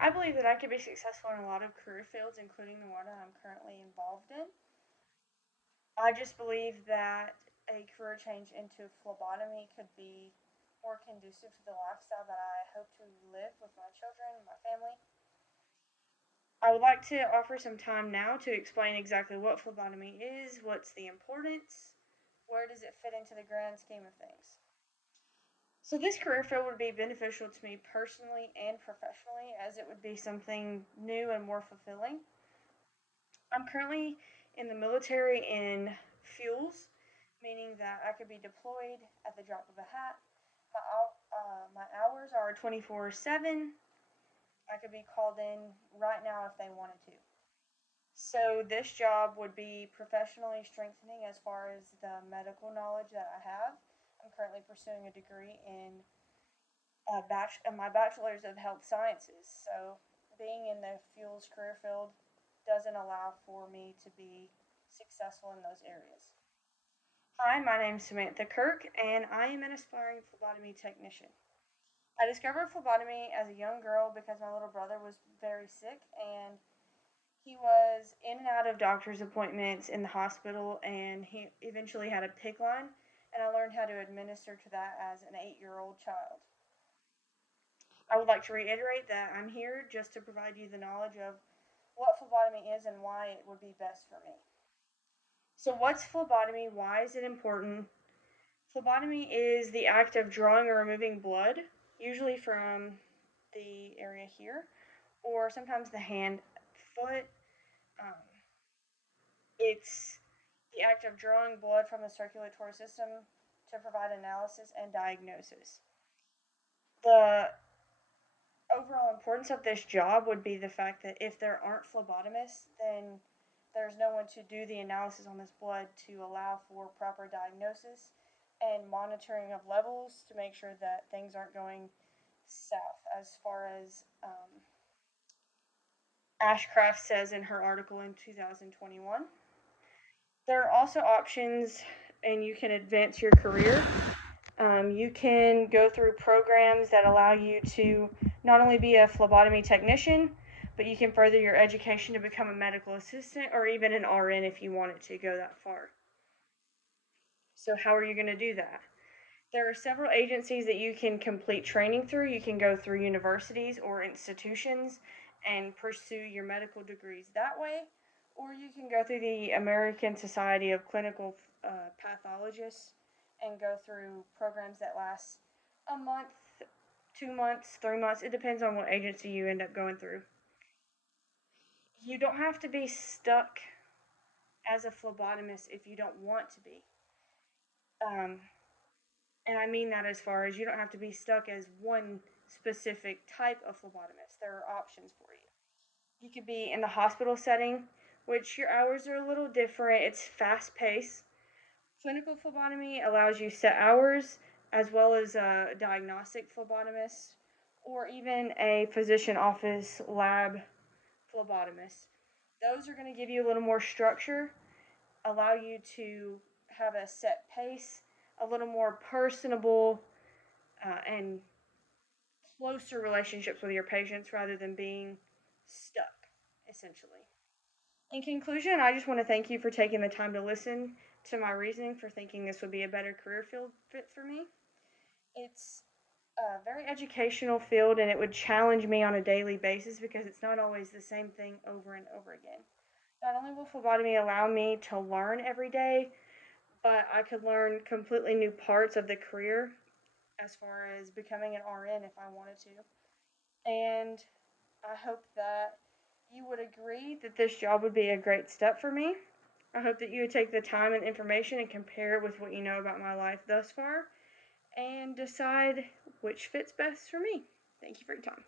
I believe that I could be successful in a lot of career fields, including the one that I'm currently involved in. I just believe that a career change into phlebotomy could be more conducive to the lifestyle that I hope to live with my children and my family. I would like to offer some time now to explain exactly what phlebotomy is, what's the importance, where does it fit into the grand scheme of things. So, this career field would be beneficial to me personally and professionally, as it would be something new and more fulfilling. I'm currently in the military in fuels, meaning that I could be deployed at the drop of a hat. My hours are 24/7. I could be called in right now if they wanted to. So, this job would be professionally strengthening as far as the medical knowledge that I have. I'm currently pursuing a degree in my bachelor's of health sciences. So, being in the fuels career field doesn't allow for me to be successful in those areas. Hi, my name is Samantha Kirk, and I am an aspiring phlebotomy technician. I discovered phlebotomy as a young girl because my little brother was very sick, and he was in and out of doctor's appointments in the hospital, and he eventually had a PICC line, and I learned how to administer to that as an 8-year-old child. I would like to reiterate that I'm here just to provide you the knowledge of what phlebotomy is and why it would be best for me. So, what's phlebotomy? Why is it important? Phlebotomy is the act of drawing or removing blood, usually from the area here, or sometimes the hand, foot. Um, it's the act of drawing blood from the circulatory system to provide analysis and diagnosis. The overall importance of this job would be the fact that if there aren't phlebotomists, then there's no one to do the analysis on this blood to allow for proper diagnosis and monitoring of levels to make sure that things aren't going south, as far as Ashcraft says in her article in 2021. There are also options, and you can advance your career. You can go through programs that allow you to not only be a phlebotomy technician, but you can further your education to become a medical assistant or even an RN if you wanted to go that far. So, how are you going to do that? There are several agencies that you can complete training through. You can go through universities or institutions and pursue your medical degrees that way, or you can go through the American Society of Clinical Pathologists and go through programs that last a month, 2 months, 3 months. It depends on what agency you end up going through. You don't have to be stuck as a phlebotomist if you don't want to be. Um, and I mean that as far as you don't have to be stuck as one specific type of phlebotomist. There are options for you. You could be in the hospital setting, which your hours are a little different. It's fast paced. Clinical phlebotomy allows you set hours as well as a diagnostic phlebotomist or even a physician office lab phlebotomist. Those are going to give you a little more structure, allow you to have a set pace, a little more personable, and closer relationships with your patients rather than being stuck, essentially. In conclusion, I just want to thank you for taking the time to listen to my reasoning for thinking this would be a better career field fit for me. It's a very educational field and it would challenge me on a daily basis because it's not always the same thing over and over again. Not only will phlebotomy allow me to learn every day, but I could learn completely new parts of the career as far as becoming an RN if I wanted to. And I hope that you would agree that this job would be a great step for me. I hope that you would take the time and information and compare it with what you know about my life thus far and decide which fits best for me. Thank you for your time.